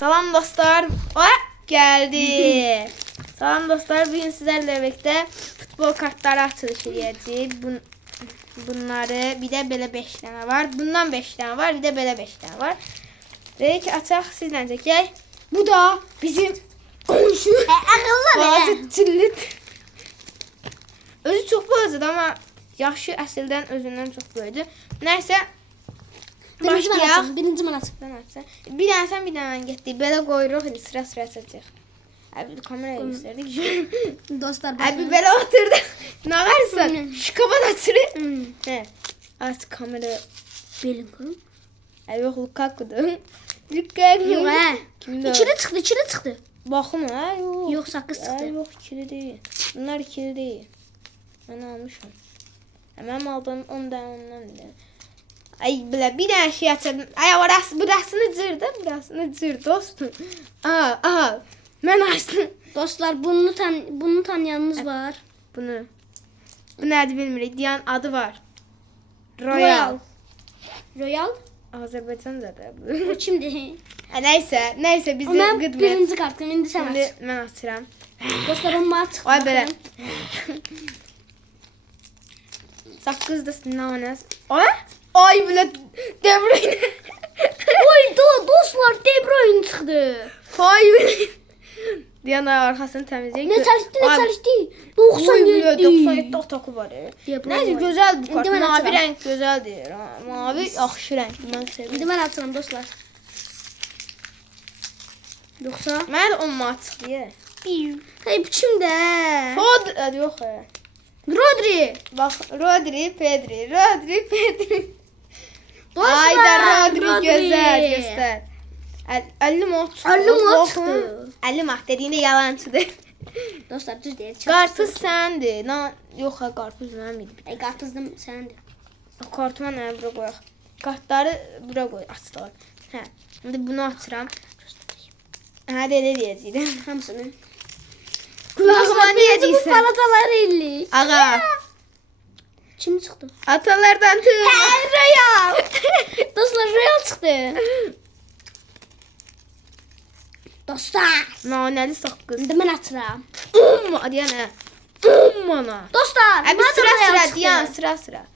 Salam dostlar. Geldi. Salam dostlar. Bugün sizlerle birlikte futbol kartları açılışı edeceğiz. Bunları bir de belə 5 tane var. Bundan 5 tane var. Bir de belə 5 tane var. Dedik ki açaq sizlə çəkək. Bu da bizim qonşu. Bazı çillit. Özü çox balacadır amma yaxşı əsildən özündən çox böyüdü. Nəysə başlayaq. Birinci mən açıq. Bir dənə sən bir dənə getdik. Belə qoyuruq, indi sıra açacaq. Abi kameraya gösterdik. Dostlar Abi belə oturdu. Ne varsa şkabat açırı. He. Aç kamera. belin koyun. Abi yok Lukaku'du. Lukaku. Yok he. Kimde? İçine çıktı. Bakın ha yok. Yok sakız çıktı. Yok ikili değil. Bunlar ikili değil. Ben almışım. Hemen aldım ondan. Ay belə bir dənə şey açalım. Ay burasını cır dostum. Aha. Mən açdım. Dostlar bunu tanıyanınız var. Bunu. Bu nədir bilmirik. Diyan adı var. Royal. Royal? Azərbaycanca da bu. O kimdir? Nəysə bizə Ben qıdmət. birinci kartım indi sen Şimdi aç. mən açıram. Dostlar onun bana çıktı. Ay belə. Saqqız da sinanəs. Ay belə De Bruyne. Oy dostlar De Bruyne çıktı. Ay belə. Diyan arxasını təmizləyək. Ne çalıştı? Oy 97. 97 ataku var. De Bruyne Nəysə var. gözəl bu kart. İndi mən Mavi açıram. rəng gözəldir. Mavi yaxşı rəng. Mən sevirəm. İndi ben açıram dostlar. Yoksa? Mən 10 mat çıxdı. Hey bu kimdə? Fod yox. Rodri. Bax Rodri, Pedri. Dostlar. Hayda Rodri gözəl göstər. 50 mat çıxdı. 50 mat çıxdı. 50 mat dediyində yalançıdır. Dostlar düz deyir. Qarpız səndir. Yox, qarpız mənim idi. Ay qarpızdım səndir. Kartımı nə bura qoyaq. Kartları bura qoy, açdılar. Hə. İndi bunu açıram. Hə, elə deyəcəydim. Hamısını. Qulağıma niyə Bu deyirsən? palatalar elli. Ağa. Kim çıxdı? Atalardan tüm. Royal. Dostlar Royal çıxdı. Dostlar. Nanəli saqqız. İndi mən açıram. Deyənə. Mana. Dostlar. Abi madem sıra Royal sıra çıxdı. deyən sıra.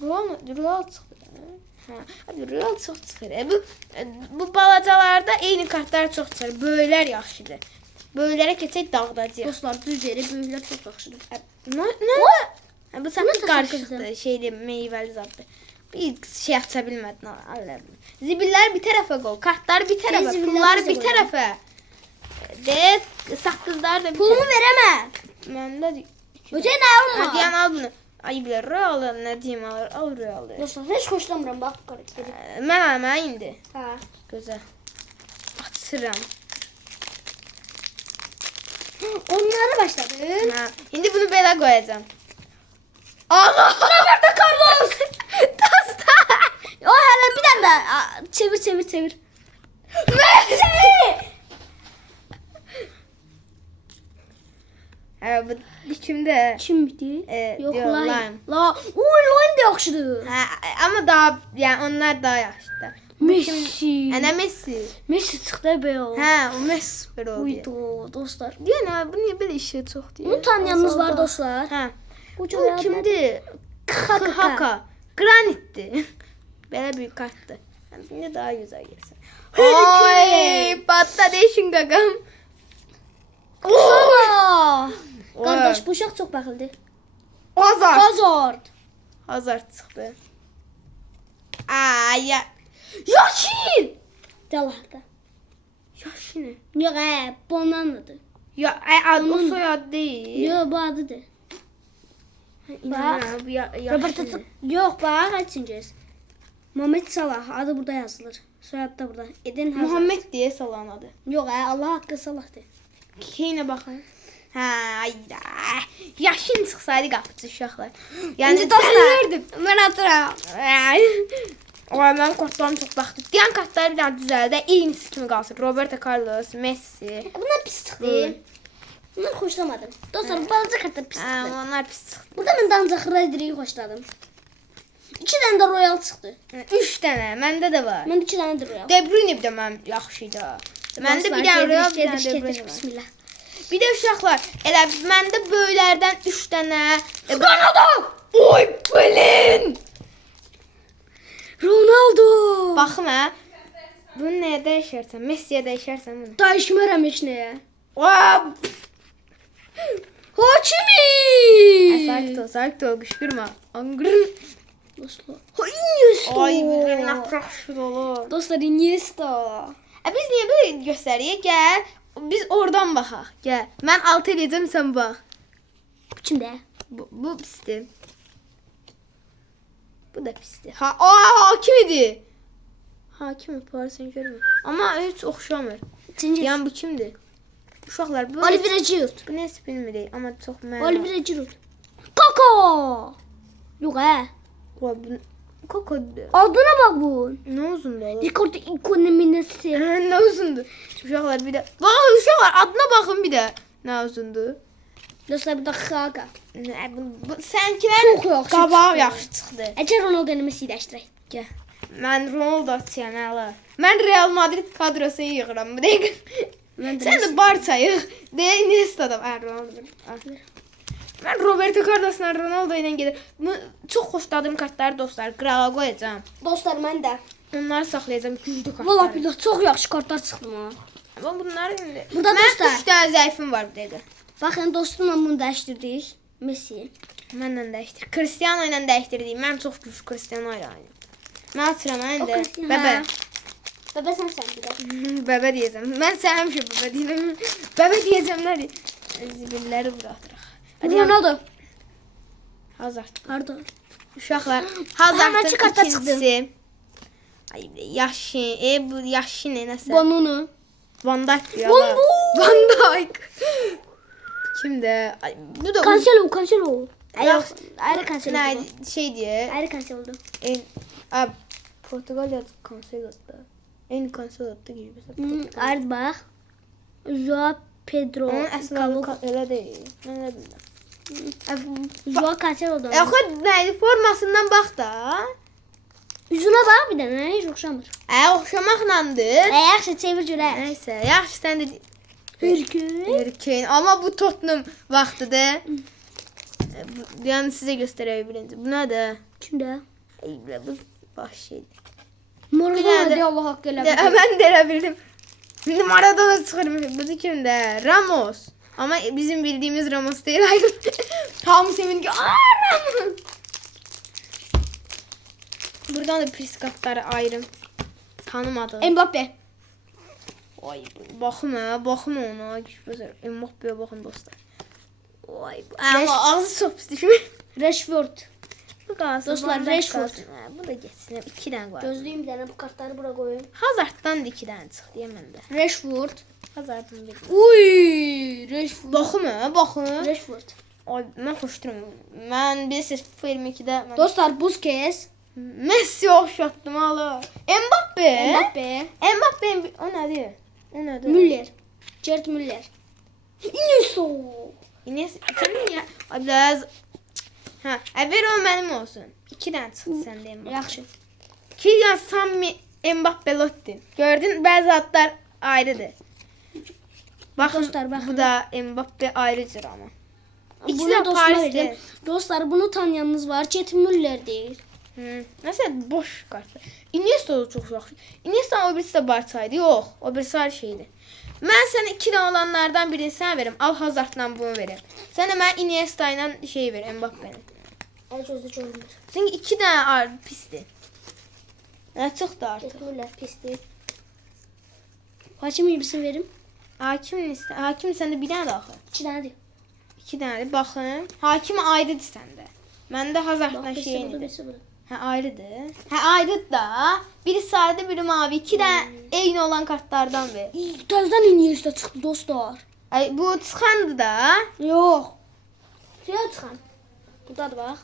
Royal çıxdı. Hə, abi Royal çox çıxır. Bu balacalarda eyni kartlar çox çıxır. Böyüklər yaxşıdır. Böyüklərə keçək dağdacağıq. Dostlar düz deyir. Böyüklər çox yaxşıdır. Bu saqqız Nasıl qarışıqdır. saqqızdır? Şeyli meyvəli zaddır. Bir şey aça bilmədin. Zibillər bir tərəfə qoy. Kartları bir tərəfə. zibilləri Pulları bizə bir qoy. tərəfə. De saqqızlar da bir Pulumu tərəfə. veremem. Məndə Ötəyə nə alma? Deyən al bunu. Ay bilə Royal nə deyim alır. Al Royal. Dostlar heç xoşlamıram bax karakteri. Mən indi. Ha. Gözəl. Açıram. Onlara başladı. Hə. İndi bunu belə qoyacağam. Allah! Roberto Carlos. Dostlar! O hele bir tane daha. Çevir. Messi! Bu kimdə? Kimdi? Yok Yok, Lime. Lime. Lime de yaxşıdır. Hə, amma daha, yəni onlar daha yaxşıdır. Messi. Ana Messi. Messi çıxdı be o. Hə, o Messi belə oldu. Uydu dostlar. Deyən bu niyə belə işi çox deyir? Bunu tanıyanınız var dostlar. Hə. Bu Bu çok kimdir? Haka. Granitdir. Belə büyük kartdır. İndi daha güzel gelsin. Oy, patladı işin qaqam. Salah. Oy. Qardaş bu uşaq çox baxıldı. Hazard. Hazard. Hazard çıxdı. Ay ya. Yaşin. Dalahda. Yaşin. Yox, Bonanıdır. Ya, o soyad deyil. Yox, bu adıdır. Bax. Roberto Yox, bax, açıncız. Muhammed Salah adı burada yazılır. Soyadı da burada. Eden Hazard. Muhammed deyə salan adı. Yox, Allah haqqı Salahdır. Keyinə baxın. Hə, ayda. Yaşın çıxsaydı qapıcı uşaqlar. Yəni dostlar, mən atıram. Mən kartlarım çox baxdı. Deyən kartları bir dənə düzəldə, eynisi kimi qalsın. Roberto Carlos, Messi. Bunlar pis çıxdı. Bunları xoşlamadım. Dostlar, balaca kartlar pis Hə, çıxdı. onlar pis çıxdı. Burada mən də ancaq Rodri'yi xoşladım. 2 dənə də Royal çıxdı. 3 dənə, məndə də var. Məndə 2 dənə də Royal. De Bruyne bir də mənim yaxşı idi. Məndə bir də Real, bir dənə De Bruyne var. Bismillah. Bir də uşaqlar, elə məndə böyüklərdən 3 dənə Ronaldo! Oy, bilin! Ronaldo. Baxım hə. Bunu nəyə dəyişərsən? Messiyə dəyişərsən bunu. Dəyişmərəm heç nəyə. Vaa! Hakimi. Sakit ol, qışqırma. Anqırın. Dostlar. Iniesta. Ay, bir nə praşır olur. Dostlar Iniesta. Biz niyə belə göstəririk? Gəl, biz oradan baxaq. Gəl. Mən alt edəcəm, sən bax. Bu kimdə? Bu pisdir. Bu da pisdir. Hakim idi. Hakim Paris Saint-Germain. Amma heç oxşamır. Üçüncü. Yəni bu kimdir? Uşaqlar bu Oliver Giroud. bu nəsə bilmirik, amma çox məna. Oliver Giroud. Kaka. Yox hə. Bu Koko Adına bax bu. nə uzundur oğlum? Rekordu ekonomisi. Nə uzundur? Uşaqlar bir də. Bax uşaqlar adına baxın bir də. Nə uzundur? Dostlar bu da Kaka. Sənkilər Çox yaxşı qabağı çıxdı. yaxşı çıxdı. Əcə Ronaldo'nu Messi-ləşdirək. Gəl. Mən Ronaldo atacağam. Mən Real Madrid kadrosu yığıram bu dəqiqə. Mən də Sən də Barça yığ. Deyə Iniesta da var Ronaldo. Mən Roberto Carlos'la Ronaldo ilə gedir. Çox xoşladığım kartları dostlar qırağa qoyacağam. Dostlar mən də. Onları saxlayacağam güclü kartları. Vallahi billah çox yaxşı kartlar çıxdı mənə. Amma bunları indi. Burada Mən dostlar. 3 dənə zəifim var bu dəqiqə. Baxın dostumla bunu dəyişdirdik. Messi. Mənlə dəyişdir. Cristiano ilə dəyişdirdik. Mən çox güclü Cristiano ilə oynayıram. Mən atıram indi. Bəbə. Bəbə sən bir də. Bəbə deyəcəm. Mən sən həmişə bəbə deyirəm. Bəbə deyəcəm nədir? Zibilləri buraxırıq. Hadi Ronaldo. Hazard. Harda? Uşaqlar, Həmənçi Hazardın kartda çıxdı. ikincisi. Ay yaşı, bu yaşı nəsə. Bonunu. Van Dijk ya. Van Van Dijk. Kimdə? Ay, bu da Cancelo. Yox, ayrı Cancelo. nə şey diye. Ayrı Cancelo'du. Ab Portugalya Cancelo'da. En Cancelo'da gibi. Ayrı bax. Joao Pedro. Onun əsl adı elə deyil. Mən nə bilmirəm. Joao Cancelo'dan. Yaxud nədir? Formasından bax da. Üzünə bax bir dənə, heç oxşamır. Oxşamaqlandır. Yaxşı çevir görək. Nəysə, yaxşı sən də Hürkün. Erkeğin ama bu Tottenham vaktidə. Yəni sizə göstərək birinci. Bu nədir? Kimdə? Bu baş şeydir. Maradona Bir de Allah haqqı elə. Mən də elə bildim. İndi Maradona çıxırmış. Bu da kimdə? Ramos. Ama bizim bildiğimiz Ramos değil. Hayır. Tam sevindim ki Ramos. Buradan da pis kartları ayrım. Tanımadım. Mbappe. Ay baxım ona. Mbappe'yə baxın dostlar. Vay. Ama ağzı çox pis düşmür. Rashford. Bu qalsın. Dostlar, Van Dijk Rashford. qalsın. Bu da geçsin. 2 dənə var. Gözlüyüm bir dənə bu kartları bura qoyun. Hazarddan da 2 dənə çıxdı məndə. Rashford. Hazarddan bir. Uy, Rashford. Baxın. Rashford. Ay mən xoşdurum. Mən bilirsiniz 22-də Dostlar Busquets. Messi oxşatdım hala. Mbappe. Mbappe. O nədir? O nədir? Müller. Gerd Müller. Iniesta. Ines sənin ya. Biraz. Hə, ver o mənim olsun. 2 dənə çıxdı səndə Mbappe. Yaxşı. Kylian Sammi Mbappe Lotti. Gördün bəzi adlar ayrıdır. Baxın, Dostlar, baxın. bu da Mbappe ayrıdır amma. İkisi Bunu də dostlar Paris'te. edim. Dostlar bunu tanıyanınız var. Gerd Müller deyil. Məsələn boş kartlar. Iniesta da çox yaxşı. Iniesta o birisi də Barçaydı. Yox, o birisi hər şeydir. Mən sənə 2 dənə olanlardan birini sən verim. Al Hazardla bunu verim. Sən də mən Iniesta ilə şey ver, Mbappe'ni. Əl gözdə görünmür. Çünki 2 dənə pisdir. Nə çıxdı artıq? Gerd Müller pisdir. Hakimi birisini verim. Hakim səndə bir dənə də axı. 2 dənədir. 2 dənədir. Baxın. Hakim ayrıdır səndə. Məndə Hazardla şeyin idi. Birisi budur. Hə ayrıdır. Hə ayrıdır da. Biri sarıdır, biri mavi. 2 dənə eyni olan kartlardan ver. Təzədən Iniesta çıxdı dostlar. Ay bu çıxandı da. Yox. Suya çıxan. Buradadır bax.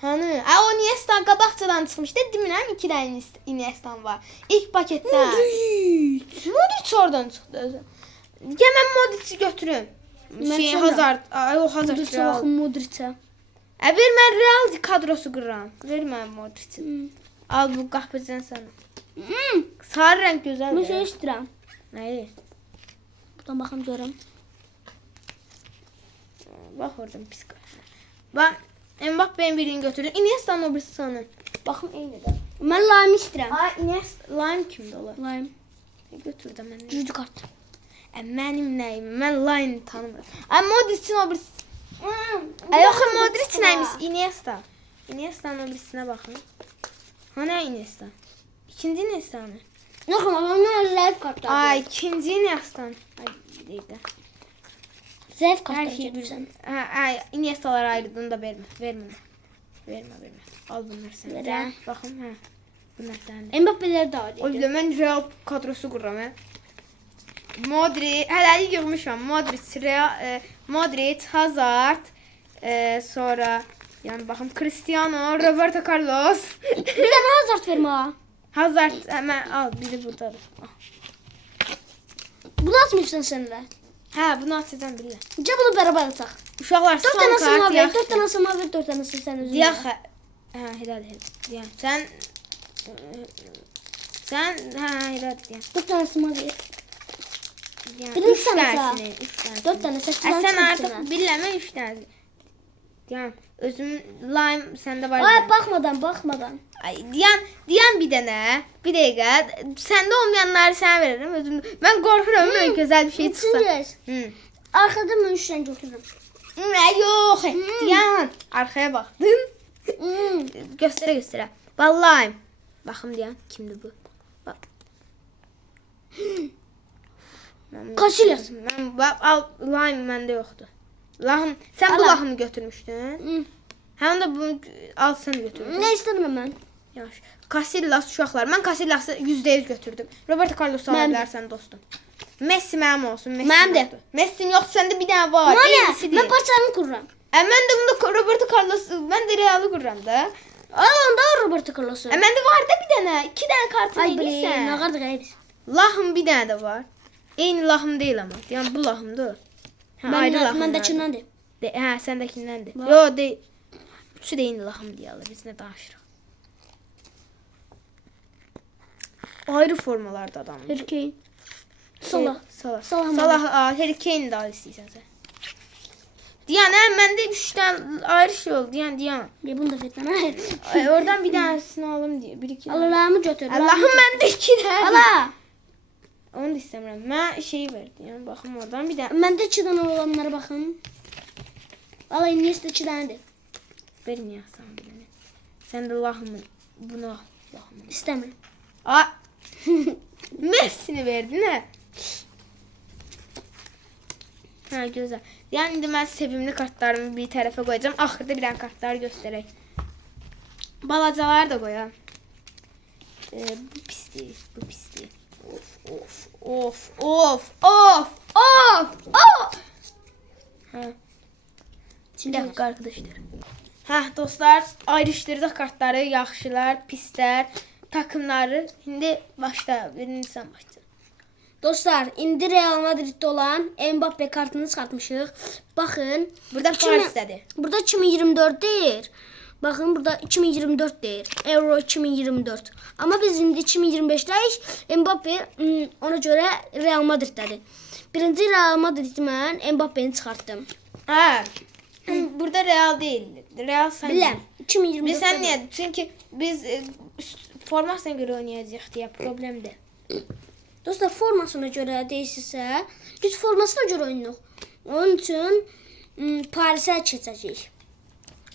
Hanı? Ay o Iniesta qabaqcadan çıxmışdı. Demirəm 2 dənə Iniesta var. İlk paketdə. Modric oradan çıxdı özü. Gəl mən Modric'i götürüm. Şey sonra. Hazard. Ay o Hazard. Modric'e baxın Modric'e. Ver mən Real kadrosu qıram. Ver mən Modric'i. Al bu qapıcını sənə. Sarı rəng Mən şey gözəldir. istəyirəm. Nəyi? Buradan baxım görəm. Bax oradan pis. Bax Mbappe'nin birini götürdü. Iniesta'nın o birisi sana. Baxım eynidir. Mən Lime istəyirəm. Ay Iniesta, Lime kimdir ola? Lime. Götürdüm mən. Güclü kart. Mənim nəyim? Mən Lime tanımıram. Ay Modric'in o birisi. Ay yox, Modric nəymiş? Iniesta. Iniesta'nın o birisinə baxın. Hani Iniesta? İkinci Iniesta'nı. Yox, mən zəif kartlar. Ay ikinci Iniesta'nı. Ay bir dəqiqə. Zəif Hər kartlar şey gedirsən. Ay Iniesta'lar ayrıldığını da vermə. Vermə. Al bunlar səndə. Verəm. Baxın, hə. Bunlar səndə. Mbappe'lər də O adı. yüzden mən Real kadrosu qururam, hə. Modric, hələlik yığmışam. Modric, Hazard, sonra yəni baxım Cristiano, Roberto Carlos. Bir dənə Hazard vermə. Hazard hemen al, biri buradadır. Al. Bunu atmışsan sən də. Hə, bunu açacağam billah. Gəl bunu bərabər ataq. Uşaqlar 4 son dənə kart sınma ver, yaxşı. 4 dənə sınma ver, 4 dənə sən özün. Diyaq, hə, helal. Diyaq, sən, hə, helal diyaq. 4 dənə sınma ver. Diyaq, Bir də 3 sən dənəsini, 3 dənəsini. 4 dənə 8 dənə. Sən artıq billəmə 3 dənəsini. Diyaq, özüm lime səndə var. Ay baxmadan. Ay, diyan bir dənə, bir dəqiqə. Səndə olmayanları sənə veririm, özüm. Mən qorxuram, mən gözəl bir şey çıxsa. Üçüncü. Arxada mən 3 dənə götürürəm. Yox, diyan. Arxaya baxdın. Göstərə. Vallahi. Baxım diyan, kimdir bu? Bax. Casillas. Mən al lime məndə yoxdur. Lahım, sən bu Ala. lahımı götürmüşdün. Həm də bunu al sən götürdün. Nə istədim mən? Yaxşı. Casillas uşaqlar. Mən Casillas'ı %100 götürdüm. Roberto Carlos'u ala bilərsən dostum. Messi mənim olsun. Messi Mənim də. yoxdur. Messi'nin yox, səndə bir dənə var. Eynisi Mən deyil. parçamı qururam. Mən də bunda Roberto Carlos, mən də Real'ı qururam da. Ay onda Roberto Carlos. Məndə var da bir dənə. 2 dənə kartın Ay bre, nə eyniysən. qədər qəribə. Lahım bir dənə də var. Eyni lahım deyil amma. Yəni bu lahımdır. Hə, ayrı lahım. Məndəkindəndir. Hə, səndəkindəndir. Var. Yox, deyil. Üçü də eyni lahım deyirlər. Biz nə danışırıq. Ayrı formalarda adamdır. Harry Kane. Salah. Salah. Salah. Salah, Harry Kane də al istəyirsən sən. Diyan, məndə 3 dənə ayrı şey oldu. Diyan. Bunu da ver. Ay, oradan bir dənəsini alım deyə. 1-2 dənə. Allah'ımı götür. Allahım məndə 2 dənə. Allah. Onu da istəmirəm. Mən şeyi verdim. Yəni baxım oradan bir dənə. Məndə 2 dənə olanlara baxın. Allah Iniesta 2 dənədir. Verməyəsən birini. Sən də lahımı bunu al. Lahımı. İstəmirəm. Ay. Messi'ni verdin hə? Hə, gözəl. Yəni indi mən sevimli kartlarımı bir tərəfə qoyacağam. Axırda bir dənə kartları göstərək. Balacaları da qoyam. Bu pisdir, bu pisdir. Of. Hə. Bir dakika arkadaşlar. Hə, dostlar, ayrışdırdıq kartları, yaxşılar, pislər, takımları. İndi başla, birinci sən başla. Dostlar, indi Real Madrid'də olan Mbappe kartını çıxartmışıq. Baxın. Burada Paris'dədir. Burada 2024 deyir. Baxın, burada 2024 deyir. Euro 2024. Amma biz indi 2025'dəyik. Mbappe ona görə Real Madrid'dədir. Birinci Real Madrid'i mən Mbappe'ni çıxartdım. Hə. Burada Real değil. Real sen. Biləm. 2024. Biz sen niye? Çünkü biz formasına göre oynayacağıq deyə problemdir. Dostlar, formasına görə deyilsə, biz formasına görə oynayırıq. Onun üçün Parisə keçəcəyik.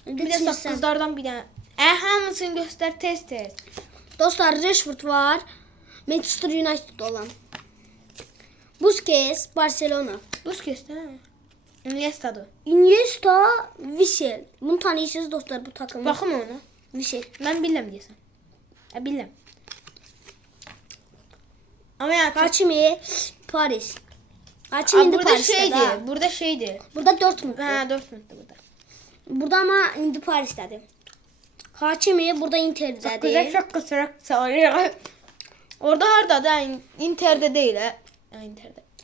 Bir də saqqızlardan bir dənə. Hamısını göstər tez. Dostlar, Rashford var. Manchester United olan. Busquets, Barcelona. Busquets'də. Iniesta'dır. Iniesta, Vissel. Bunu tanıyırsınız dostlar, bu takımı. Baxım ona. Vissel. Mən biləm deyəsən. Biləm. Amma ya Hakimi, Paris. Hakimi indi burada Paris'te şeydir. da. Burada şeydir. Burada Dortmund. Hə, Dortmunddur burada. Burada ama indi Paris'tedir. Hakimi burada Inter'dedir. Güzel şakka çalıyor. Orada harda da Inter'de değil ha.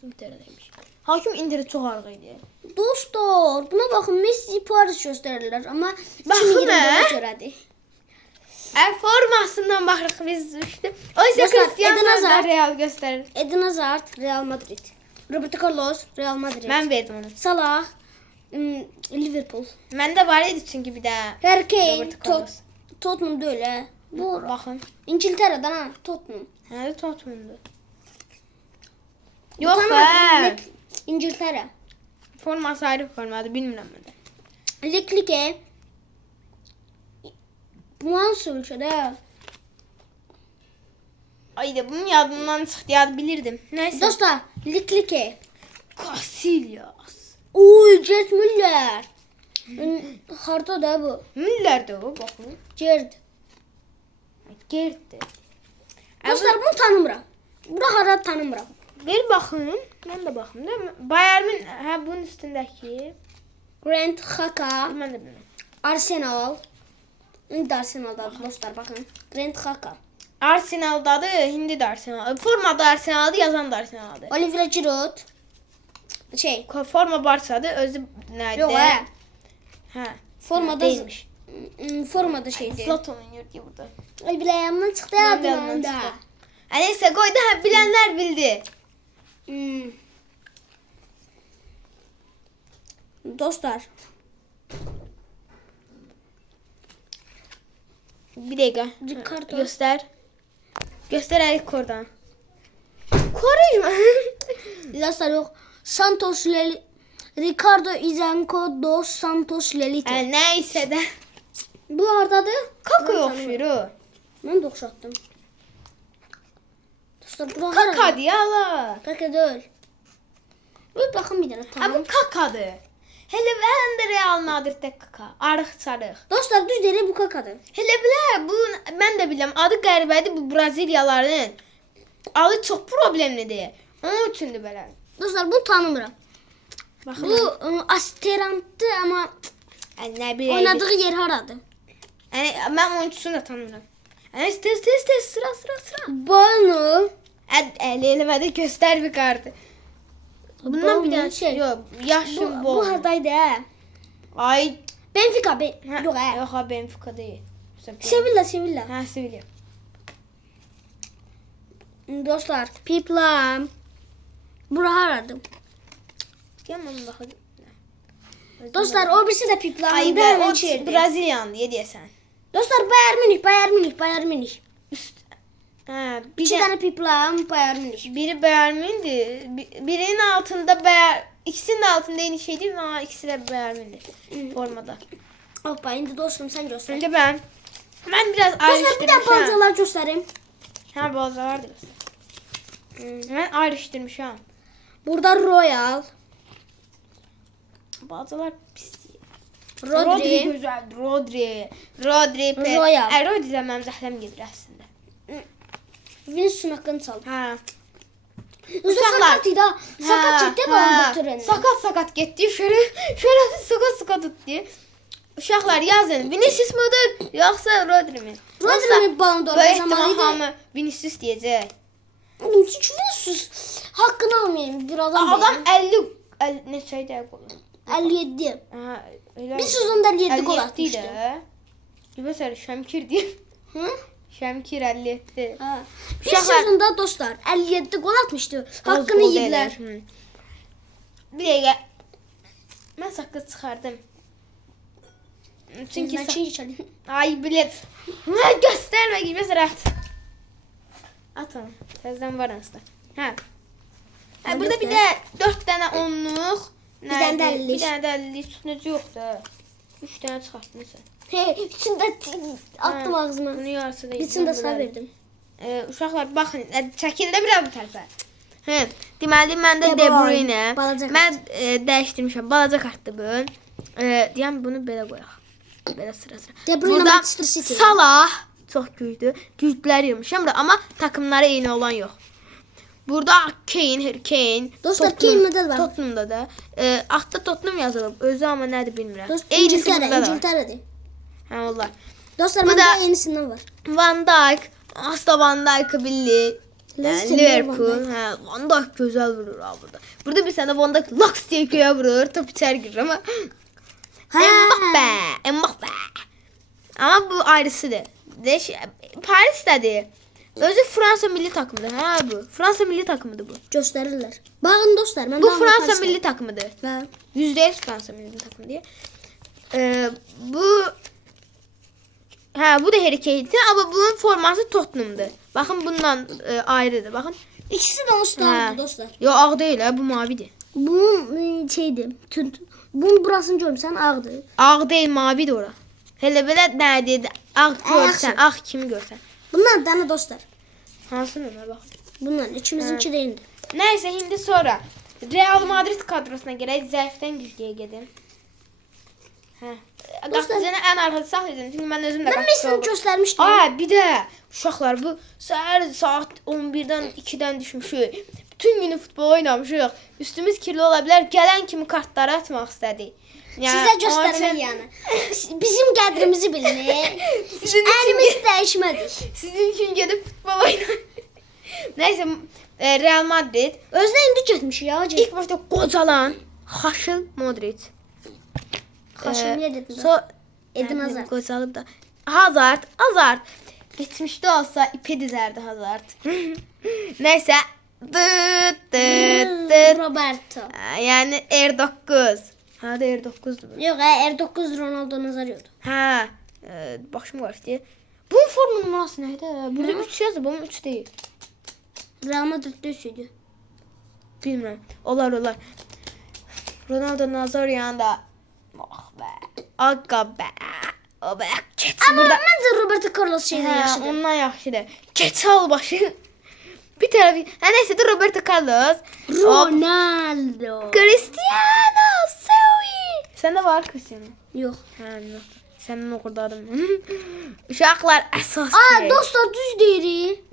Inter'deymiş. Hakim Inter'de çok arqaydı. Dostlar, buna bakın, Messi Paris gösterirler ama Baxın 2024'e görədir. Formasından baxırıq biz işte. O isə Dostlar, Cristiano Eden Hazard. Ronaldo Real göstərir. Eden Hazard, Real Madrid. Roberto Carlos, Real Madrid. Mən verdim onu. Salah, Liverpool. Məndə var idi çünki bir də. Harry Kane, Roberto Carlos. Tottenham da öyle. Bu Baxın. İngiltere'den ha, Tottenham. Hələ Tottenham'dır. Bu Yox tane be. Lig- İngiltere. Forması ayrı formadır, bilmirəm mən də. Lig bu hansı ülkede? Ayda bunun yadımdan çıxdı, yad bilirdim. Nəysə. Dostlar, Lig Casillas. Oy, Gerd Müller. Harda da bu. Müller'də o, baxın. Gerd. Gerdi. Dostlar, bunu tanımıram. Bura hara tanımıram. Ver baxın. Mən də baxım da. Bayern'in hə bunun üstündəki. Grant Xhaka, Mən də bilmirəm. Arsenal. İndi Arsenal'da dostlar bakın. Grant Xhaka. Arsenal'dadır, indi də Arsenal. Formada Arsenal'dır, yazan da Arsenal'dır. Oliver Giroud. Şey, Forma Barçadır, özü nədir? yok ha. Hə. Formada Değilmiş. Formada şeydi. Zlatan oynuyor ki burada. Ay bileğimden çıktı Mən də adından yadımdan da. çıxdı. Neyse koy da bilenler bildi. Dostlar. Bir dakika. Ricardo. Göster. Göster ayık oradan. Koruyma. Dostlar yok. Santos Leli. Ricardo Izenko dos Santos Lelito. Neyse de. Bu hardadır? Kaka oxşuyur o. Ben de oxşatdım. Dostlar bura hara? Kaka diye ala. Kaka değil. Bir bakın bir tane Ha tamam. bu kakadır. Hele ben de Real Madrid'de kaka. Arıq sarıq. Dostlar düz deri bu kakadır. Hele bile bu ben de biləm. Adı qəribədir bu Braziliyaların. Adı çox problemlidir. Onun üçündür belə. Dostlar bunu tanımıram. Baxın. Bu aspiranttı ama Nə bileyim. oynadığı yer haradır? Yəni mən oyunçusunu da tanımıram. Yəni tez sıra. Bono. Əli eləmədi göstər bir kartı. Bundan bir dənə şey. Yox, yaşım Bu hardaydı ha? Ay. Benfica. Yok ha. Yox, ha Benfica deyil. Sevilla. Hə, Sevilla. Dostlar, Piplam. Bura haradır? Gəl mən baxım. Dostlar, o birisi de Piplam. Ay Ben be, hemen o çevirdim. Braziliyandı, deyəsən. Dostlar, Bayern Münih. Hə, İki tane Piplam, Bayern Münih. biri Bayern Münih'di. Birinin altında Bayern, ikisinin altında eyni şey değil mi? Ama ikisi de Bayern Münih formada. Hoppa, indi dostum sen göster. Önce ben biraz Dostlar, bir de ayrıştırmışam. balcalar göstereyim. Ha balca vardı. Ben ayrıştırmışam. Burada Royal, Balcalar pis. Rodri. güzel. Rodri. Royal. Rodri'dən mənim zəhləm gedir əslində. Vinicius hakkını çaldı. Hə. Uşaqlar. Sakat idi ha. Sakat çekti balon götürün. Sakat getdi. Şöyle sakat tutdu. Uşaqlar yazın. Vinicius mudur yoxsa Rodri mi? Rodri mi balon doğru Böyük zamanıydı? ehtimal hamı Vinicius deyəcək. Çünkü Vinicius hakkını almayayım. Bir adam, Adam benim. 50 neçə idi qolu? 57. Ha, elə. Bir sezonda 57 gol 57 atmıştı. idi. Mesela Şəmkir deyir. Hı? Şəmkir 57. Ha. Bir Uşaqlar- sezonda dostlar 57 gol atmıştı. Hakkını Gol yediler. deyirlər. Hı. Bir dəqiqə. Mən saqqız çıxardım. Çünki Ben şey içelim. ay bilet. Nə göstərmə gibi rahat. At onu. Təzədən var aslında. Hə. Hə burada bir də 4 dənə 10'luq. Bir dənə də 50'lik. Bir dənə də 50'lik tutucu yoxdur. 3 dənə çıxartdın sən. Hey, içinde attım Hə, ağzıma. Bunu yarısı da Bitsin de sana verdim. Uşaqlar baxın, çəkildə biraz bu tərəfə. Hə, deməli məndə De De Bruyne, Bruyne. balaca kart. Mən dəyişdirmişəm. Balaca kartdır bu. Deyəm bunu belə qoyaq. Belə sıra. De Bruyne Burada Manchester City. Salah çox güclü. Güclülər yığmışam da amma takımları eyni olan yox. Burada Kane, Harry Kane. Dostlar, Tottenham- Kane medal var. Tottenham'da da. Altda Tottenham yazılıb. Özü amma nədir bilmirəm. Dost, Eynisi İngiltere, burada da var. İngiltere'de. Hə, onlar. Dostlar, Bu bende da- yenisinden var. Van Dijk, asla Van Dijk'ı bildi. Leicester Liverpool, Van Dijk. hə, Van Dijk gözəl vurur ha burada. Burada bir sənə Van Dijk laks diye göyə vurur, top içəri girir amma Mbappe. Amma bu ayrısıdır. Paris'tədir. Özü Fransa milli takımıdır. Ha bu. Fransa milli takımıdır bu. Göstərirlər. Baxın dostlar, mən Bu daha Fransa Paris'təyim. milli takımıdır. Hə. %100 Fransa milli takımı diye. Bu bu da Harry Kane'dir ama bunun forması Tottenham'dır. Bakın bundan ayrıdır. Bakın. İkisi də onsuz dostlar. Yo ağ değil ha, bu mavidir. Bunun şeydir. Bunun burasını görmüsən ağdır. Ağ değil, mavidir ora. Hele belə nə dedi? Ağ görsən, ağ kimi görsən. Bunlar dana dostlar. Hansı nömrə bax. Bunlar ikimizinki deyildi. Neyse şimdi sonra Real Madrid kadrosuna gələk, zəifdən güclüyə gedim. Qapıcını ən arxada saxlayacağım çünki mən özüm də Mən Messi'ni göstərmişdim. Bir də uşaqlar bu səhər saat 11-dən 2-dən düşmüşük. Bütün günü futbol oynamışıq. Üstümüz kirli ola bilər. Gələn kimi kartları atmaq istədik. Sizə göstərmək yəni. Bizim qədrimizi bilin. Əlimiz dəyişmədik. Sizin üçün gedib futbol oynayın. Neyse Real Madrid Özdə indi getmiş ya. ilk başta qocalan Xaşıl Modric. Xaşıl niyə dedin? Edin Hazard. Qocalıp da Hazard. Geçmişte olsa ipe dizerdi Hazard. Neyse. Roberto. Yani R9. Ha da R9'du bu. Yox, R9 Ronaldo Nazario. Ha. Başım qarışdı. Bunun forma numarası neydi? Burada 3 yazdı, bunun 3 değil. Real Madrid'də 3 idi. Bilmirəm. Olar. Ronaldo Nazario da. Oh be. Aga be. O be. Keç Amma burada. məncə Roberto Carlos şeydən yaxşıdır. Ondan yaxşıdır. Keç al başı. Bir tərəfi. Neyse de Roberto Carlos. Ronaldo. Cristiano Sevi. Sende var Cristiano. Yox. Yox. Səndən oxurdadım. Uşaqlar əsas Dostlar düz deyirik.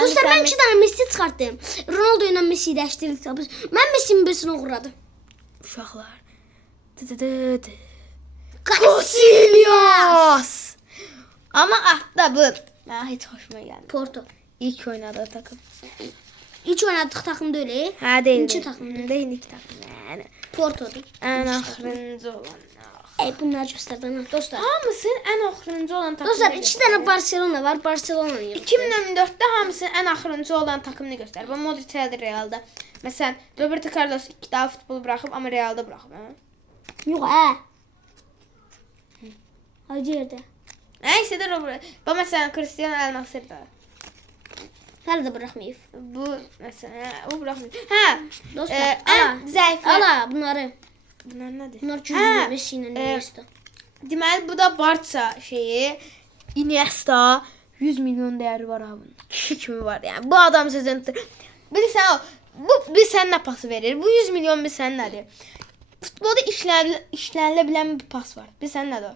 Dostlar mən 2 dənə Messi çıxartdım. Ronaldo ilə Messi dəşdirdik. Mən Messi'nin birisini oxuradım. Uşaqlar. Casillas. Ama da bu. Mənə heç xoşuma gəldi. Porto. İlk oynadığı takım. İlk oynadıq takım deyil. Hə deyil. İkinci takım. Deyil ilk takım. Yəni Porto'dur. ən axırıncı olan. Bunlar göstərdim dostlar. Hamısının ən axırıncı olan takımını. Dostlar 2 dənə Barcelona var. Barcelona yığdı. 2024'te hamısının ən axırıncı olan takımını göstər. Bu Modric əldir Realda. Məsələn, Roberto Carlos 2 daha futbolu buraxıb, amma Realda buraxıb. Yox, Hadi yerdə. Nəysə də Roberto. Bax məsələn Cristiano El Nasır'da. Hələ də buraxmayıb. Bu məsələn, o buraxmır. Hə, Dostlar, ən zəiflər. ala bunları. Bunlar nədir? Bunlar güclü Messi ilə Iniesta. Deməli bu da Barça şeyi. Iniesta 100 milyon dəyəri var abi. Kişi kimi var yəni. Bu adam sözün. Bilirsən o bu bir sənə pası verir. Bu 100 milyon bir sən nədir? Futbolda işlənilə bilən bir pas var. Bir sən nədir o?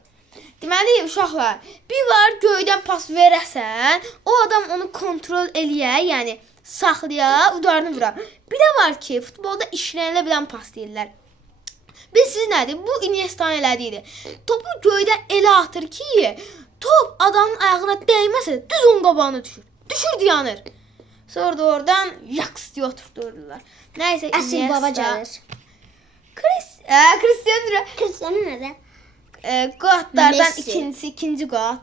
Deməli uşaqlar, bir var göydən pas verəsən, o adam onu kontrol eləyə, yəni saxlaya, udarını vura. Bir də var ki, futbolda işlənilə bilən pas deyirlər. Siz nədir? Bu Iniesta'nın elədiydi. Topu göydən elə atır ki, top adamın ayağına dəyməsə də düz onun qabağına düşür. Düşür dayanır. Sonra da oradan yaks diye oturturdular. Neyse Əsil baba gəlir. Cristiano nədir? Quatlardan Messi. ikinci Quat.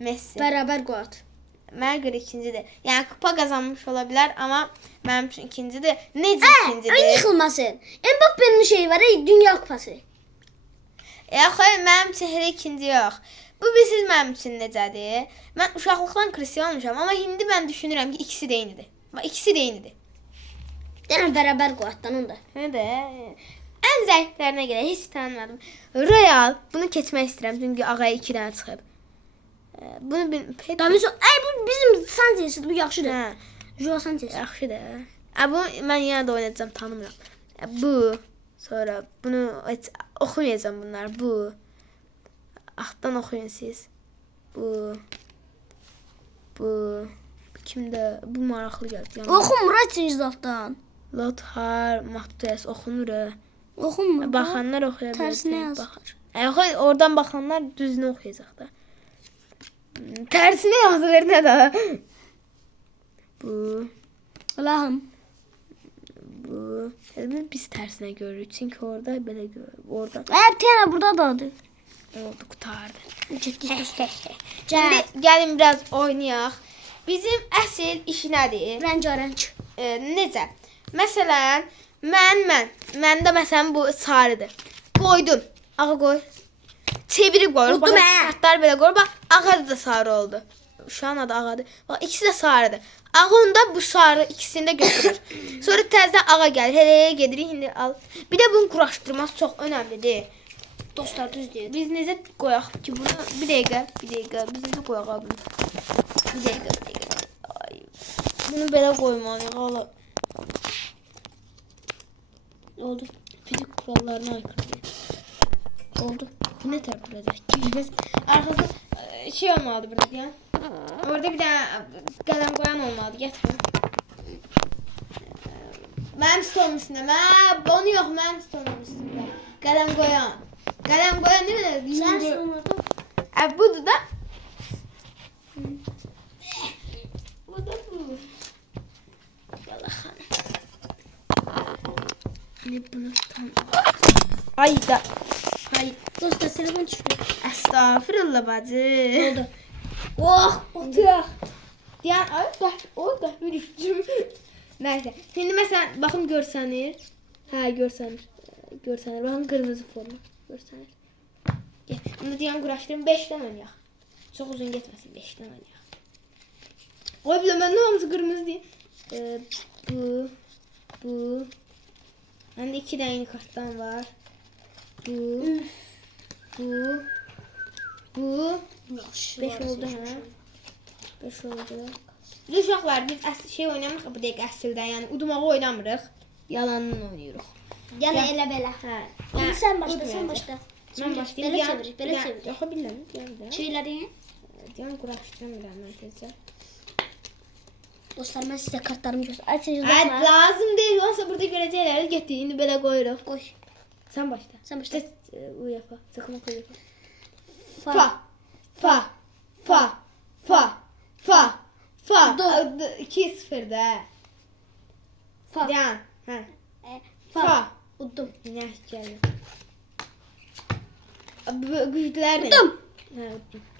Messi. Bərabər Quat. Mənə görə ikincidir. Yəni kupa qazanmış ola bilər, amma mənim üçün ikincidir. Necə Ön ikincidir? yıxılmasın. Mbappe'nin şeyi var, dünya kupası. Xeyr, mənim üçün heç ikinci yox. Bu bilsiz mənim üçün necədir? Mən uşaqlıqdan Cristiano olmuşam, amma indi mən düşünürəm ki, ikisi də eynidir. Bax, ikisi də eynidir. Deyirəm bərabər Quatdan onda. Nədə? Ən zəiflərinə görə heç tanımadım. Real, bunu keçmək istəyirəm çünki ağaya 2 dənə çıxıb. Bunu Pedro. Davinson, bu bizim Sanchez'dir, bu yaxşıdır. Hə, Joao Sanchez. yaxşıdır. Bu mən yenə də oynayacağam, tanımıram. Bu, sonra bunu heç oxumayacağam bunlar. Bu. Altdan oxuyun siz. Bu. Kimdə? Bu maraqlı gəldi. Oxunmur açınız altdan. Lothar Matthias oxunur. Oxunmur. Baxanlar oxuya Tərsinə yaz. baxar. Yox, oradan baxanlar düzünü oxuyacaq da. Tərsinə yazılır nə də? Bu. Allahım. Bu. Biz tərsinə görürük çünki orada belə görürük. Orada. Bir tane burada dadır. Oldu, qurtardı. Ciddi dostlar. Şimdi gəlin biraz oynayaq. Bizim əsl iş nədir? Rengarenk. Necə? Məsələn, məndə məsələn bu sarıdır. Qoydum. Ağa qoy. Çevirib qoyuruq. Udum, Kartlar belə qoyuruq. Bax, ağadı da sarı oldu. Uşağın adı ağadır. Bax, ikisi də sarıdır. Ağa onda bu sarı ikisini də götürür. Sonra təzədən ağa gəlir. Hələ gedirik, indi al. Bir də bunu quraşdırması çox önəmlidir. Dostlar düz deyir. Biz necə qoyaq ki bunu? Bir dəqiqə. Biz necə qoyaq abi? Bir dəqiqə. Ay. Bunu belə qoymalıyıq hala. Oldu. Fizik kurallarına aykırı. Oldu. Bu ne tər duracaq? Biz arkasında şey olmalıdır burada ya. Orada bir dənə qələm qoyan olmalıdır. Gətirin. Mənim stolumun üstündə. Onu yox, mənim stolumun üstündə. Qələm qoyan. Qələm qoyan değil mi? Sen sormadın. Budur da. Bu da bu. Yallah hanım. Ne bunu tam. Ay da. Hay. Dostlar telefon düştü. Estağfurullah bacı. Oldu. Oh, oturaq. Deyən, ay da, o da düşdüm. Nəysə. Şimdi məsələn, baxın görsənir. Hə, görsənir. Görsənir. Baxın qırmızı forma. Görsənir. Gəl. Bunu deyən quraşdırım 5-dən oynayaq. Çox uzun getməsin, 5-dən oynayaq. Oy bilə, mən hamısı qırmızı deyim. Bu. Məndə 2 dənə yeni kartdan var. Bu. 5 oldu hə? 5 oldu. Biz uşaqlar, biz əsl şey oynamırıq bu dəqiqə əslində, yəni udmağı oynamırıq. Yalanını oynayırıq. Yani elə belə. Hə. İndi sen başla, sen başla. Mən başlayayım. Belə çevir, belə çevir. Yox, bilmirəm, deyəm. Şeyləri. Deyəm, quraşdıramıram mən tezcə. Dostlar ben size kartlarımı göstereyim. Açın Hə, dostlar. lazım deyil. Olsa burada görəcəklər. Getdik, indi belə qoyuruq. Koy. Sən başla. Sen başla. UEFA. Sıxma UEFA. Fa. Fa. Do. 2-0 da. Fa. Deyəm. Hə. Fa. Fa. Udum. Nə gəldi? Güclərlə. Udum. Hə,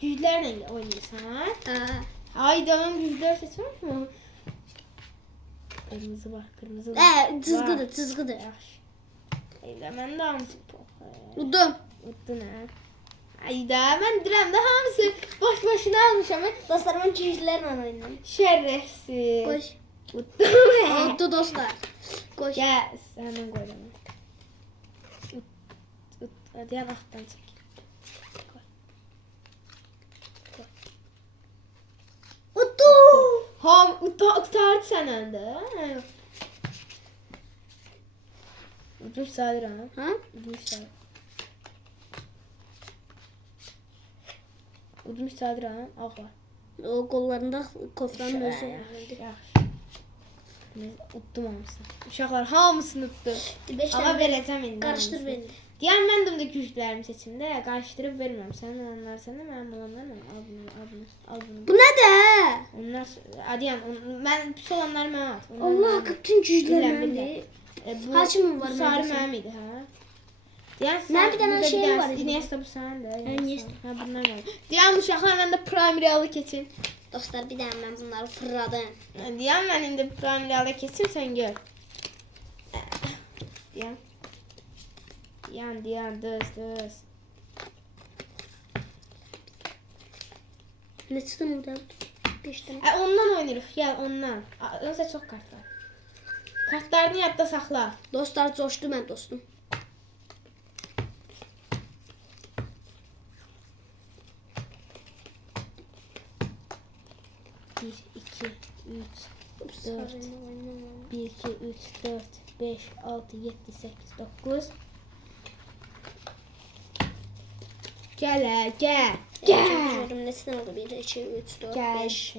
güclərlə oynayırsan. Aa. Ay tamam, güclər seçmək mi? Kırmızı var. Çizgidir, çizgidir. Yaxşı. Eylə, mən də hamısı Udum. Uddun hə. Ayda, mən deyirəm də hamısı boş-boşuna almışam. Dostlar ben çizgilerle oynayayım. Şərəfsiz. Koş. Uddum. Oldu dostlar. Koş. Gəl, səndən qoyuram. Hadi ya, vaxtdan çək. Udum. Ham, utardı səndən də. Udum sadıram. Ha? Udum sadıram. Udum sadıram. Ağ var. O kollarında koftanın özü. Yaxşı. Utdum hamısını. Uşaqlar hamısını utdum. 5 Ağa tane verəcəm indi. karıştır hamısını. beni. Deyən mən də güclərimi seçim də, qarışdırıb vermirəm. Sənin olanlar səndə, mənim olanlar mənim. Al bunu. Bu ne de? Onlar, deyən, mən pis olanlar mənə at. Onlar Allah mənim. bütün cüzler Bilirəm, bende. bilirəm. Bu Haçımın var bu sarı məndə? mənim idi, hə? Deyən, Mən bir dənə burada şey dənə var idi. Iniesta bu sənindir. Iniesta. Hə, bunlar mənim. Deyən, uşaqlar, mən də Prime Real'ı keçin. Dostlar bir tane ben bunları fırladım. Deyən, mən indi Prime Real'ı keçim, sən gör. Deyən, düz. Ne çıktı burada? 5 tane. Ondan oynayırıq, gəl, ondan. Yoksa çox kart var. Kartlarını yadda saxla. Dostlar coştu ben dostum. Bir, iki, üç, dört. 1, 2, 3, 4, 5, 6, 7, 8, 9. Gəl. Gördüm nesine oldu? 1, 2, 3, 4, Gəl. 5,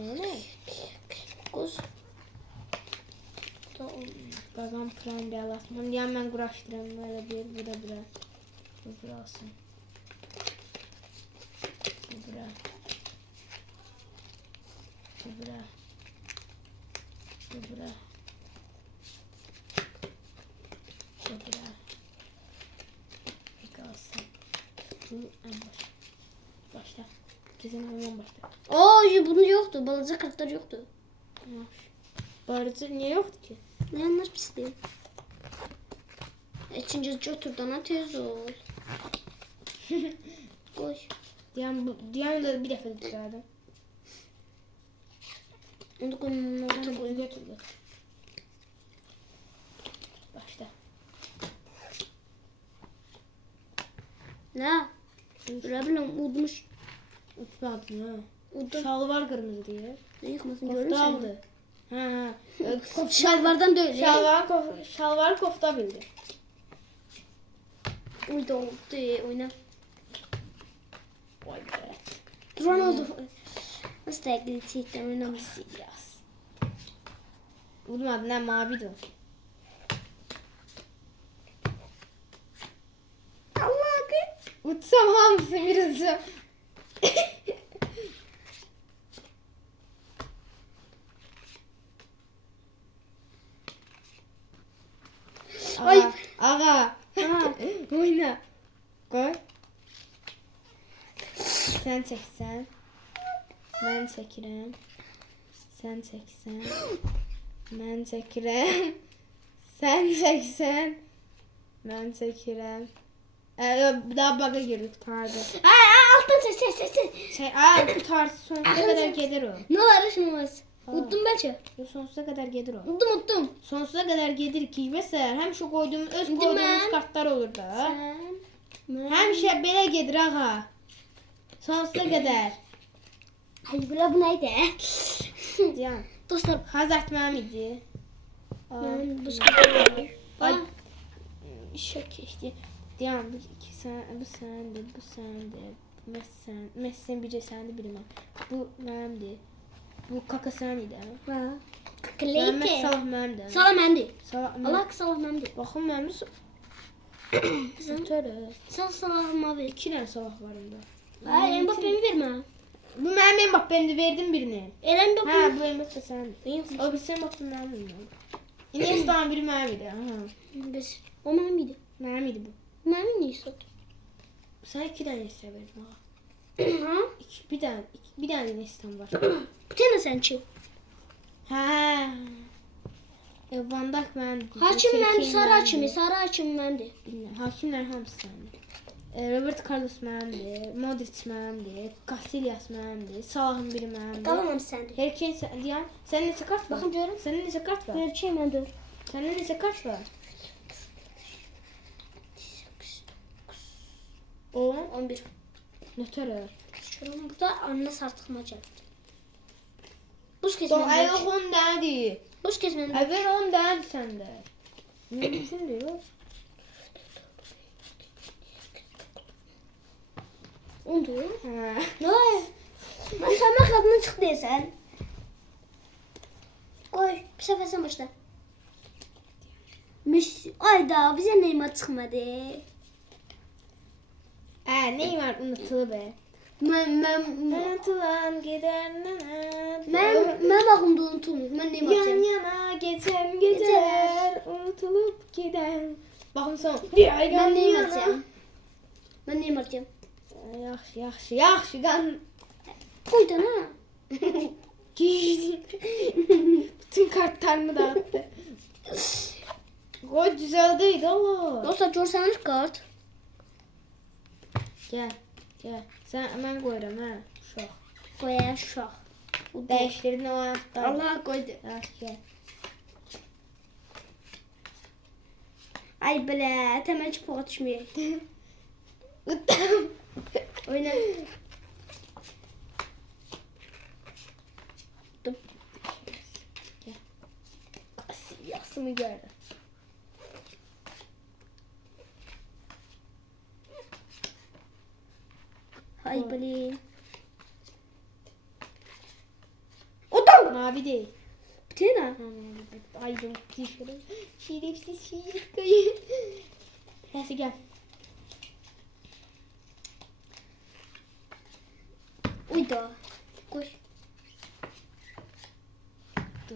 9. Babam plan bir alasın. Deyən, mən quraşdıram. Böyle bir, bu da bura. Bu bura olsun. Bu bura. Bu bura. Bu bura. Bu bura. Bir kalsın. Bu en baş. Başla. Kesin hemen başla. Oo, bunu yoktu. Balaca kartlar yoktu. Barıcı niye yoktu ki? Ne yanlar pisliğim. İkinci turdan tez ol. Koy. Diyan da bir defa düzeldim. Onu koyun. Götür götür. Başla. Ne? Rabbim udmuş. Utmadın ha. Udum. Şalvar kırmızı diye. Ne yıkmasın görür Kofta müsün? aldı. Ha. Şalvardan da öyle. Şalvar kofta bildi. Uydu oldu. Oyna. Vay be. Duran oldu. Nasıl tekli çiğitten oynamışsın? Biraz. Bunun adı ne? Mavidir. Allah'ım. Utsam hamsi biraz. Ay. Aga. Oyna. Koy. Sen çeksen. Ben çekirəm. Sen çeksen. Ben çekirəm. Sen çeksen. Ben çekirəm. Daha baga girdik pardon. Alttan ses. Tutarsa sonsuza kadar gelir o. Ne var şimdi var? Uttum belki. Sonsuza kadar gelir o. Uttum. Sonsuza kadar gelir ki mesela hem şu koyduğumuz öz Değil koyduğumuz mi? kartlar olur da. Sen. Həmişə belə gedir ağa. Sonsuza kadar. Hadi bu neydi? Can. Dostlar. Hazard mənim idi. Ben bu Ay. Şok geçti. Diyan bu iki sen, bu sende, bu sende. Messi biri sende biri mən. Bu mənimdir. Bu kaka sen idi. Məhəmməd Kleyke. Salah mənimdir. Salam endi. Salah Allah salam endi. Baxın mənim Söyle. Sen salam abi. 2 dənə salah var onda. Ay Mbappe'mi verme. Bu mənim Mbappe'mdi, verdim birini. Eren Ha, Mbappe. bu Mbappe sənin. O birisi Mbappe mənim. Iniesta'nın biri mənim idi. Ha. Biz. O benim miydi? Mənim idi bu. Benim neyse. Sənə 2 dənə Iniesta verdim ağa. Ha? Bir dənə Iniesta'm var. Bir tane sen çık. Hə. Van Dijk mənimdir. Hakim Şey, ben Kane sarı mənimdir. açımı. Sarı açım bendi. Bilmirəm. Hakimlər hamısı sənindir. Robert Carlos mənimdir. Modric mənimdir. Casillas mənimdir. Salahın biri mənimdir. Tamam sendi. Harry Kane deyən. Sənin neçə kart var? Bakın diyorum. Sənin neçə kart var? Gerçeğim ben dur. Sənin neçə kart var? 10. 11. Nötərə. Şuranın burada anne sartılmaca. Buz Ay kesmem. yox 10 dənədir. Buz kesmem. Ay ver 10 dənədir səndə. Mümkündür yox. 10 dur. Hə. Ne? Ben sana kadını çık desen. Koy. Bir sefer sen başla. Ayda bize Neymar çıkmadı. Neymar unutuldu be. Ben Unutulan gidenler. bakımda unutulmuyor. Ben Neymar Yan diyeceğim. yana geçen geceler unutulup giden. Bakın son. Ben Neymar diyeceğim. Ben Neymar diyeceğim. Yaxşı qan. Koydun ha. Giydi. Bütün kartlarımı dağıttı. Gol düzeldiydi Allah. Dostlar görsenlik kart. Gel. Sen hemen koyuram ha. Şok. Koya şah. Dəyişdirdin o ayaqda. Allah koydu. Gel. Ay belə təməlçi poğa düşməyək. Oyna. Yasımı gördüm. Ay belə. Odan. Mavi değil. Bir tane. Ay yok dişlerim. Şerefsiz şiir. Neyse gel. Uyda. Koy. Dur.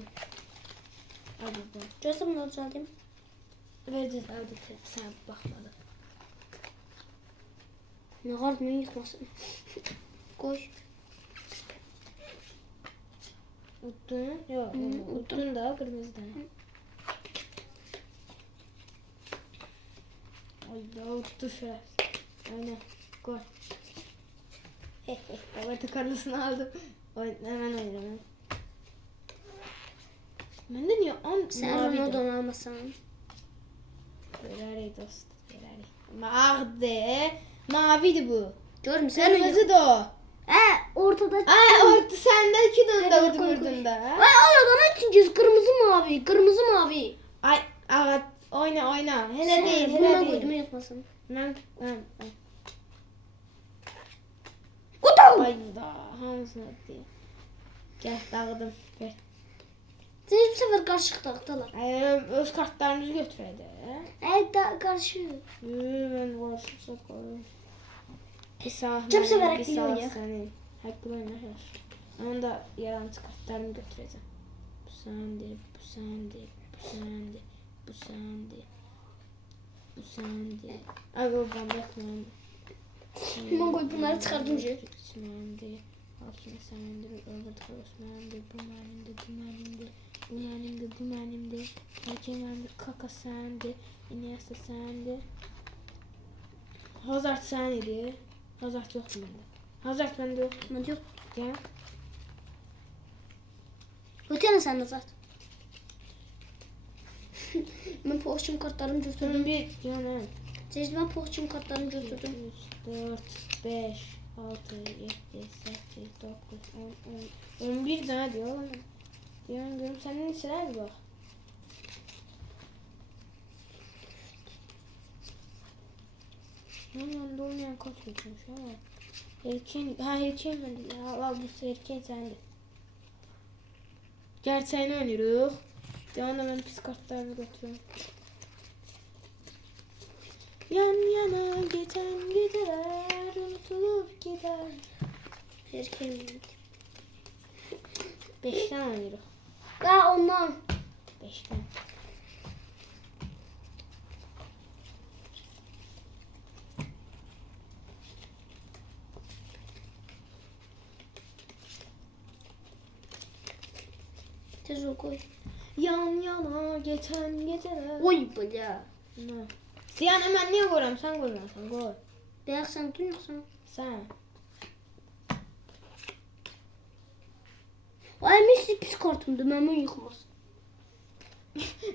Hadi bu. Gözüm ne olacak değil mi? Vereceğiz hadi sen bakmadın. Ne kadar ne yıkmasın. Koy. Uttun? Yok. Uttun da kırmızıdan. Ay da uttu şurası. Aynen. Koy. Evet karlısını aldım. Hemen oynayalım. Ben de niye Sen Ronaldo'nu almasan. Ferrari dost. Ferrari. Mağde. Maviydi bu. Görmüş sen. Kırmızı da o. Ortada. Orta sende iki dönde vurdun da. Ay oradan ikincisi kırmızı mavi. Kırmızı mavi. Ay evet. Oyna. Hele değil. Buna Hele koydum değil. yapmasın. Ben. Kutu. Ay da. Hamısını attı. Gel dağıdım. Gel. Sen hiçbir sefer karşı taktalar. Öz kartlarınızı götüredi. Evet daha karşı. Ben varsa koyayım. Bir sağ Çok severek bir biliyorsun sağ ya. senin. Hakkı oynar. Onu da yalancı kartlarımı götüreceğim. Bu sende, bu sende, bu sende, bu sende, bu sende. Ay o ben bakmam. Ben koy bunları çıkardım şey. Sende, Hakim sende, Robert Osman'da, bu benimde, bu benimde, bu benimde, bu benimde. Hakim bende, Kaka sende, Iniesta sende. Hazard sendeydi. Hazard yok bende. Hazard bende yok. Ben yok. Gel. Ötene sen de zaten. Ben poğaçım kartlarımı Şunun götürdüm. bir yana. Siz ben poğaçım kartlarımı götürdüm. 3, 4, 5, 6, 7, 8, 9, 10, 11 tane diyor oğlum. Diyorum senin içine bak. Yanında olmayan kaç geçmiş ama. Erken ben değil. Allah bu erken sende. Gerçeğini oynuyoruz. Devamlı ben pis kartlarını götürüyorum. Yan yana geçen geceler unutulup gider. Erkeğim benim. 5'ten oynuyoruz. Daha ondan. 5'ten. Tez ol koy. Yan yana geçen geceler. Oy bala. Ne? Ziyan hemen niye koyayım? Sen koymasın. Koy. Dayak sen duyuyorsan. Sen. Ay Messi pis kartımdı. Ben bunu yıkmaz.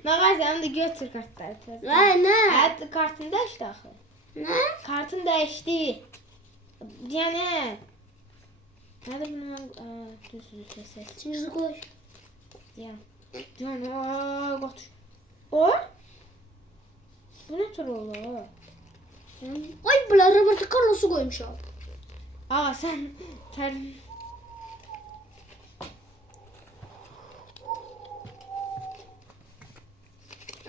Ne kadar sen de götür kartları. Ay ne? Evet kartın değişti axı. Ne? Kartın değişti. Yani. Nerede bunu ben düz ses. Şimdi koy. Ziyan. Ziyan götür. O? Bu ne tür olur? Ay bala Roberto Carlos'u koymuş abi. Aa sen ter...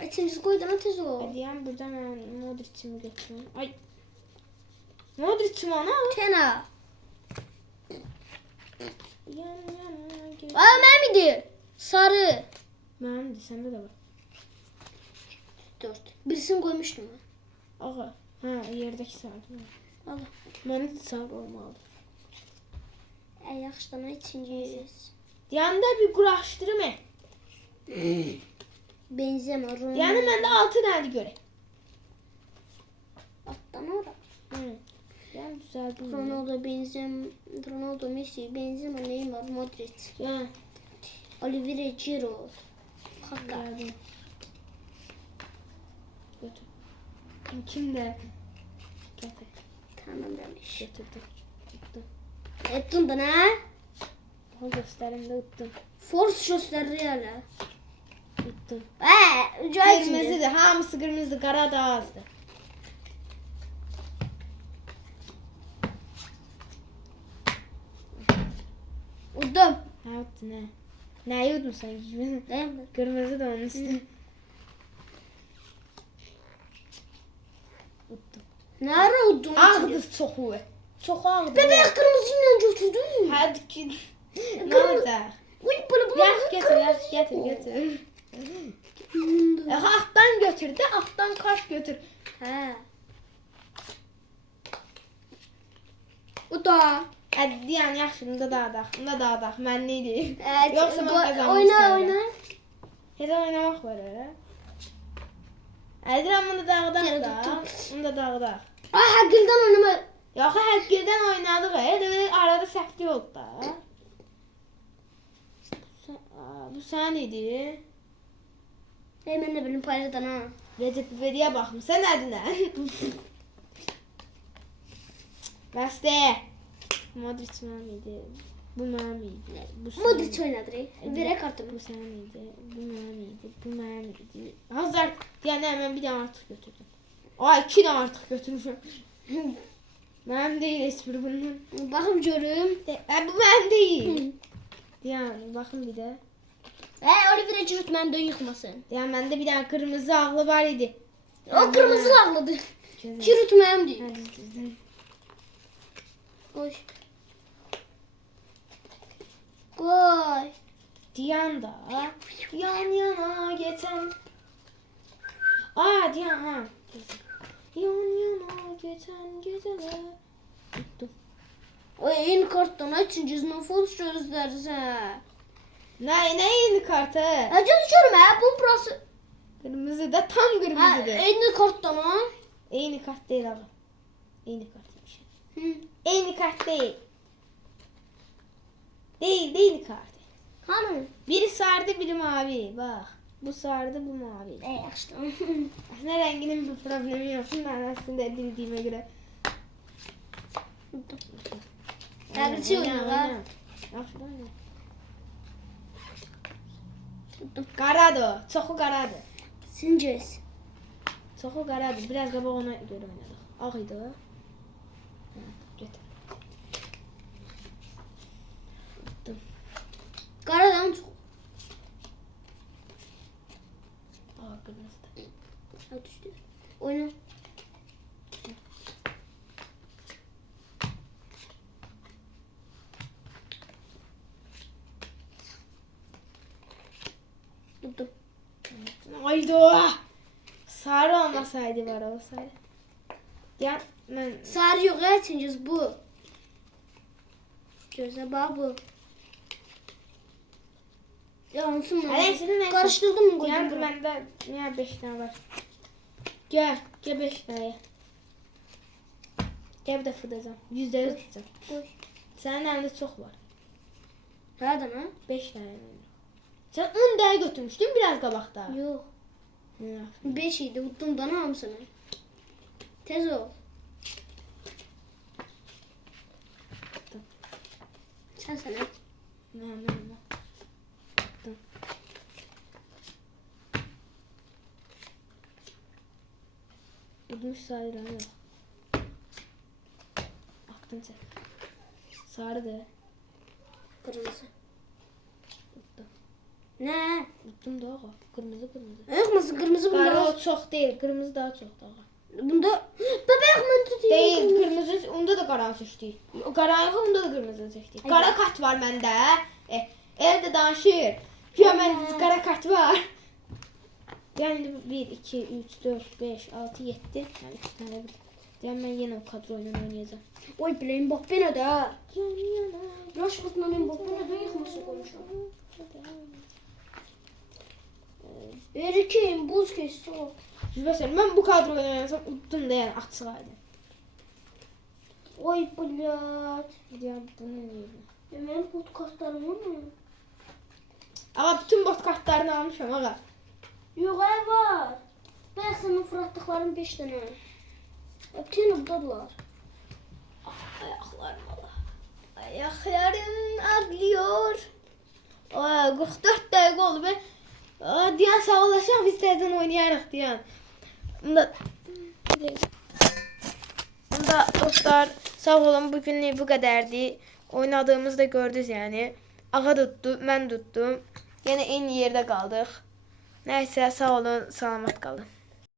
Ay sen koy da tez ol. Hadi yani buradan ben Modric'imi götürüyorum. Ay. Modric'im ana. Tena. Yan yana geç. Aa ben miydi? Sarı. Benim de sende de var. 4. Birisini koymuştum ben. Ağa. Ha yerdeki sağ değil mi? Al. Benim de sağ olmalı. Ay yaxşıdan ikinciyiz. Yanında bir kuraştırma. Benzema, Ronaldo. Yani bende 6 tane göre. Alttan ora. Hı. Yani düzeldim. Ronaldo, Benzema, Ronaldo, Messi, Benzema, Neymar, Modric, Ya. Oliveira, Giroud, Kaka. Geldim. Götür. Kim de? Getir. Tamam demiş. Götürdüm. Tuttum. Ettin de ne? O gösterimde tuttum. Force gösterir hala. Tuttum. Cahil. Kırmızıydı. Hamısı kırmızı. Kara da azdı. Udum. Ne yaptın ne? Ne yiyordun sen gibi? Değil mi? Kırmızı da onun üstü. Tuttum. Ne ara udum? Ağdı soğuğu. Çok ağdı. Bebek kırmızıyla götürdü. Hadi ki. Ne olacak? Uy bunu Yaş getir. Alttan götür de alttan kaç götür. He. da. Hadi diyen yaxşı, bunda dağıdaq. Bunda dağıdaq. Mən neydi? Evet, Yoxsa mən qazanmaq oyna istəyirəm. oyna. Hələ oynamaq var öyle. Ədirəm, bunu dağıdaq Gəl, da. tut. Bunu da dağıdaq. Ay hakkından oynama. Yox, həqiqdən oynadıq. Elə arada səhvlik oldu da. Bu sən idi. Ben de benim payladan ha. Recep İvedik'e baxmısan nədir? Bəsdə. Modric mənim idi. Bu mənim idi. Bu sənin Modric idi. oynadı. Verə kartımı. Bu sənin idi. Bu mənim idi. Bu mənim idi. Hazır. Yəni mən bir dənə artıq götürdüm. Ay, 2 dənə artıq götürmüşəm. Mənim deyil heç biri bunun. Bakım görüm. Bu mənim deyil. Yəni baxın bir də. Oliver'e cürüt məndə yıkmasın. Yəni məndə bir dənə qırmızı ağlı var idi. O kırmızı lağlıdır. Gözəl. Cürüt mənim değil. Hadi düzdür. Koy. Koy. Diyan da yan yana geçen. Aa Diyan ha. Yan yana geçen geceler. Tuttum. O yeni karttan üçüncüsünün full göstersen. Ne yeni kartı? Acı düşüyorum ha bu burası. Kırmızı da tam Ha, kırmızıdır. yeni karttan ha. Aynı kart değil abi. Aynı kartıymış. Hı. Aynı kart değil. Değil kart. Hani? Biri sardı biri mavi. Bak. Bu sardı bu mavi. İşte. Aslında renginin bir problemi yok. Ben aslında bildiğime göre. Tercih oynuyor ha. Qaradır. Çoxu qaradır. Sincez. Çoxu qaradır. Biraz qabaq ona görə oynadıq. Ağ idi o. Götür. Karadan çok. Ağ qırmızıdır. Ha düştü. Oyna. Tuttum. Ayda. Sarı olmasaydı var olsaydı. Ya ben Sarı yok ya Sincez bu. Gözle bak bu. Yansın mı? Neyse. Karıştırdım mı? Ya koydum? məndə niyə 5 dənə var? Gəl 5 dənəyə. Gəl bir də fıdacam. %100 tutacam. Koy. Sənin əlində çox var. Nereden ha? 5 dənə. Sən 10 dənə götürmüşdün biraz qabaqda. Yok. Ya. 5 idi. Uttum bana hamısını. Tez ol. Sen sana. Mən. Udmuş sayılan yok. Aktım sen. Sarıdır. Kırmızı. Uttum. Ne? Uttum da ağa. Kırmızı. Kırmızı kırmızı Sarı bunda. o çok değil. Kırmızı daha çok da ağa. Bunda bebek mi tutuyor? Değil. Kırmızı onda da qaranı seçdi. O qaranı onda da kırmızı seçdi. Qara kart var məndə. Evdə danışır. Ya mən qara kart var. Yani 1, 2, 3, 4, 5, 6, 7. Yani 2 tane bir. Yani ben yine o kadroyla oynayacağım. Oy bileyim bak beni de. Yan yana. Rashford'la Mbappe'ne de yıkması konuşuyor. Harry Kane, Busquets o. Mesela ben bu kadroyla oynasam uttum da yani açıq aydı. Oy blad. Ya bunu neydi? Benim pot kartlarım var mı? Ama bütün bot kartlarını almışım ağa. Yok ay var. Ben sana fırlattıklarım 5 tane. Hepsini buradadılar. Ayaklarım Allah. Ayaklarım ağrıyor. Aa, 44 dakika oldu be. Aa, Diyan sağlaşalım biz tezden oynayarıq Diyan. Bunda dostlar sağ olun, bugünlük bu qədərdi. Oynadığımızı da gördünüz yani. Ağa tuttu, mən tuttum. Yine en yerde kaldık. Neyse sağ olun, salamat kalın.